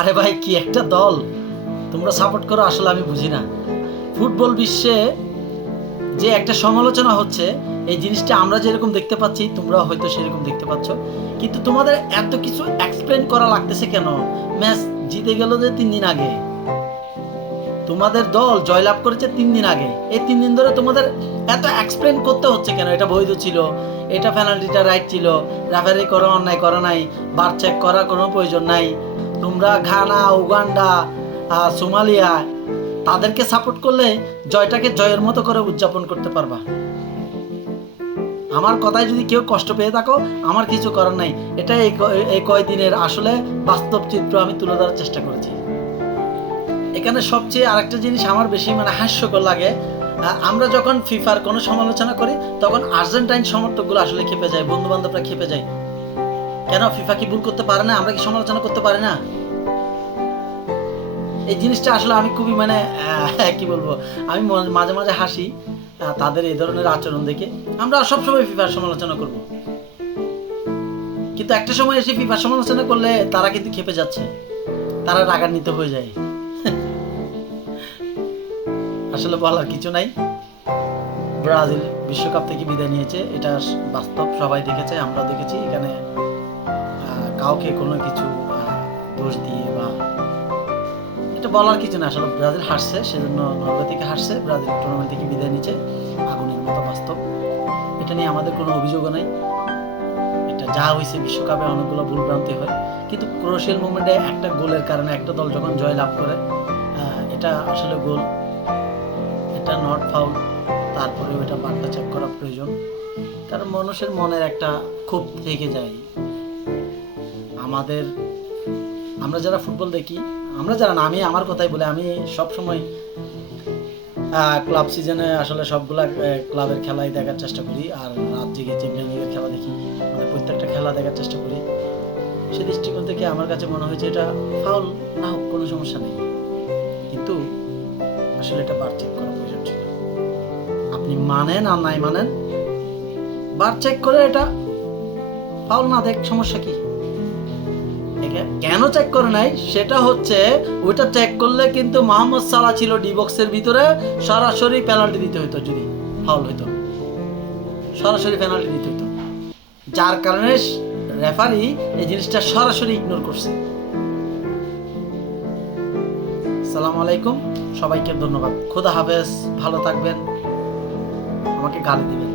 আরে ভাই, কি একটা দল তোমরা সাপোর্ট করো আসলে আমি বুঝি না। ফুটবল বিশ্বে যে একটা সমালোচনা হচ্ছে, এই জিনিসটা আমরা যেরকম দেখতে পাচ্ছি তোমরা হয়তো সেরকম দেখতে পাচ্ছ, কিন্তু তোমাদের এত কিছু এক্সপ্লেন করা লাগতেছে কেন? ম্যাচ জিতে গেল যে 3 দিন আগে, তোমাদের দল জয়লাভ করেছে 3 দিন আগে, এই 3 দিন ধরে তোমাদের এত এক্সপ্লেন করতে হচ্ছে কেন? এটা বৈধ ছিল, এটা পেনাল্টিটা রাইট ছিল, রেফারি কোনো অন্যায় করা নাই, বার চেক করার কোনো প্রয়োজন নাই। তোমরা ঘানা, উগান্ডা, সোমালিয়া তাদেরকে সাপোর্ট করলে জয়টাকে জয়ের মতো করে উদযাপন করতে পারবা। আমার কথায় যদি কেউ কষ্ট পেয়ে থাকো, আমার কিছু করার নাই। এটা এই কয়দিনের আসলে বাস্তব চিত্র আমি তুলে ধরার চেষ্টা করেছি। এখানে সবচেয়ে আরেকটা জিনিস আমার বেশি হাস্যকর লাগে, আমরা যখন ফিফার কোনো সমালোচনা করি তখন আর্জেন্টাইন সমর্থকগুলো আসলে খেপে যায়, বন্ধু বান্ধবরা খেপে যায়। কেন? ফিফা কি ভুল করতে পারে না? আমরা কি সমালোচনা করতে পারি না? এই জিনিসটা আসলে আমি খুবই কি বলবো, আমি মাঝে মাঝে হাসি তাদের এই ধরনের আচরণ দেখে। আমরা সবসময় ফিফার সমালোচনা করব, কিন্তু একটা সময় এসে ফিফার সমালোচনা করলে তারা কিন্তু খেপে যাচ্ছে, তারা রাগান্বিত হয়ে যায়। আসলে বলার কিছু নাই। ব্রাজিল বিশ্বকাপ থেকে বিদায় নিয়েছে, এটা বাস্তব, সবাই দেখেছে, আমরা দেখেছি। এখানে কাউকে কোনো কিছু দোষ দিয়ে বা এটা বলার কিছু না। আসলে ব্রাজিল হারছে, সেজন্য নরওয়ে থেকে হারছে, ব্রাজিল টুর্নামেন্ট থেকে বিদায় নিচ্ছে, আগুনের মতো বাস্তব। এটা নিয়ে আমাদের কোনো অভিযোগও নাই। এটা যা হয়েছে, বিশ্বকাপে অনেকগুলো ভুলভ্রান্তি হয়, কিন্তু ক্রোশিয়াল মুভমেন্টে একটা গোলের কারণে একটা দল যখন জয় লাভ করে, এটা আসলে গোল, এটা নট ফাউল। তারপরেও এটা বারটা চেক করা প্রয়োজন, কারণ মানুষের মনের একটা ক্ষোভ থেকে যায়। আমরা যারা ফুটবল দেখি, আমরা যারা না, আমি আমার কথাই বলে, আমি সবসময় ক্লাব সিজনে আসলে সবগুলা ক্লাবের খেলাই দেখার চেষ্টা করি, আর রাত জেগে চ্যাম্পিয়ন লিগের খেলা দেখি, প্রত্যেকটা খেলা দেখার চেষ্টা করি। সে দৃষ্টিকোণ থেকে আমার কাছে মনে হয়েছে এটা ফাউল না হোক কোনো সমস্যা নেই, কিন্তু আসলে এটা বার চেক করা প্রয়োজন ছিল। আপনি মানেন আর নাই মানেন, বার চেক করে এটা ফাউল না দেখ, সমস্যা কি? কেন চেক করে নাই সেটা হচ্ছে, ওইটা চেক করলে কিন্তু মোহাম্মদ সালাহ ছিল ডি বক্সের ভিতরে, সরাসরি পেনাল্টি দিতে হতো। যদি ফাউল হইতো, সরাসরি পেনাল্টি দিতে হতো, যার কারণে রেফারি এই জিনিসটা সরাসরি ইগনোর করছে। আসসালামু আলাইকুম, সবাইকে ধন্যবাদ, খোদা হাফেজ, ভালো থাকবেন, আমাকে গালি দিবেন।